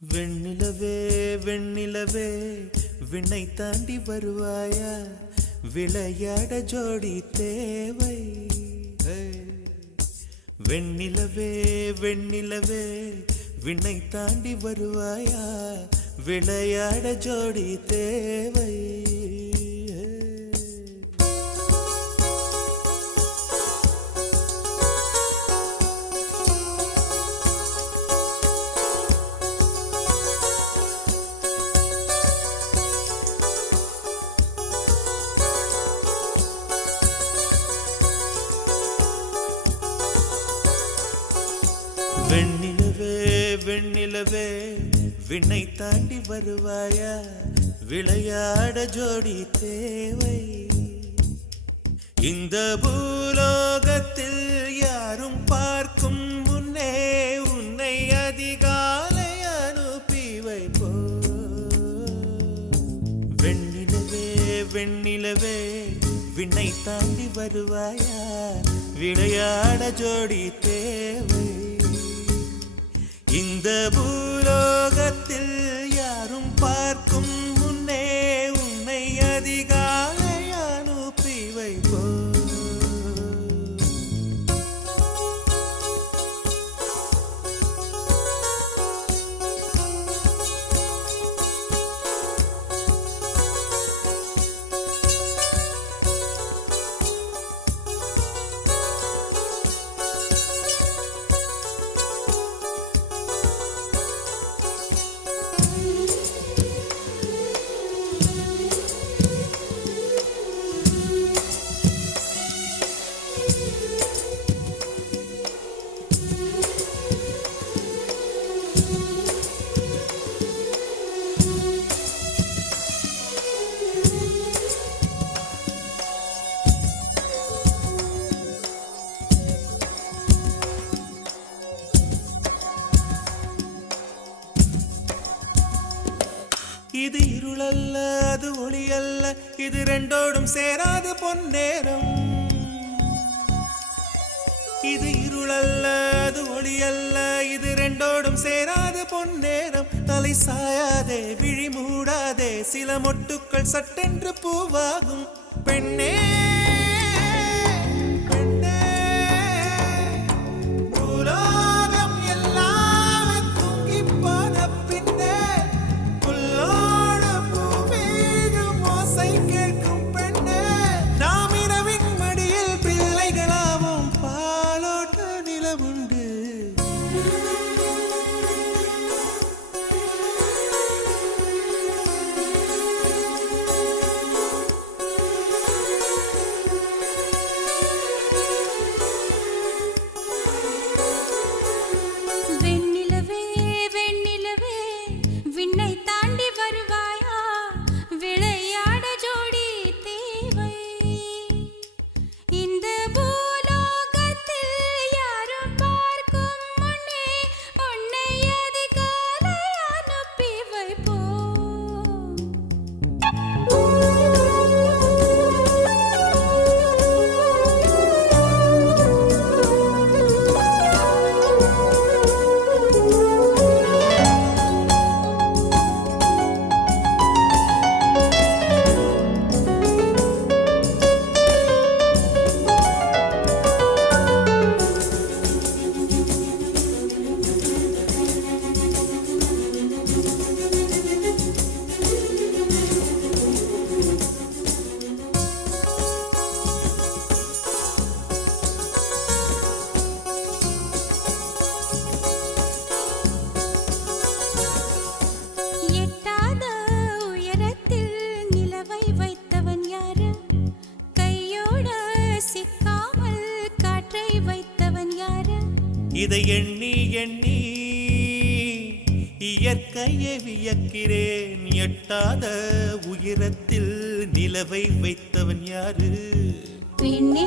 வெண்ணிலவே வெண்ணிலவே விண்ணை தாண்டி வருவாயா, விளையாட ஜோடி தேவை. வெண்ணிலவே வெண்ணிலவே விண்ணை தாண்டி வருவாயா, விளையாட ஜோடி தேவை. வெண்ணிலவே வெண்ணிலவே விண்ணை தாண்டி வருவாயா, விளையாட ஜோடி தேவை. இந்த பூலோகத்தில் யாரும் பார்க்கும் முன்னே உன்னை அதிகாலை அனுப்பி வைப்போ. வெண்ணிலவே வெண்ணிலவே விண்ணை தாண்டி வருவாயா, விளையாட ஜோடி தேவை. இந்த பூலோகத்தில் யாரும் பார்க்கும் முன்னே உன்னை அதிகாலை அனுப்பி வைப்போ. இது இருளல்ல அது ஒளி அல்ல, இது ரெண்டோடும் சேராது பொன்னேரம். இது இருளல்ல அது ஒளி அல்ல, இது ரெண்டோடும் சேராது பொன்னேரம். தலை சாயாதே விழி மூடாதே, சில மொட்டுக்கள் சட்டென்று பூவாகும். பெண்ணே உண்டு. வெண்ணிலவே வெண்ணிலவே விண்ணை தாண்டி வருவாயா, விளையாட ஜோடி தேவை. இந்த இதை எண்ணி எண்ணி இயற்கையை வியக்கிறேன். எட்டாத உயரத்தில் நிலவை வைத்தவன் யாரு? பெண்ணே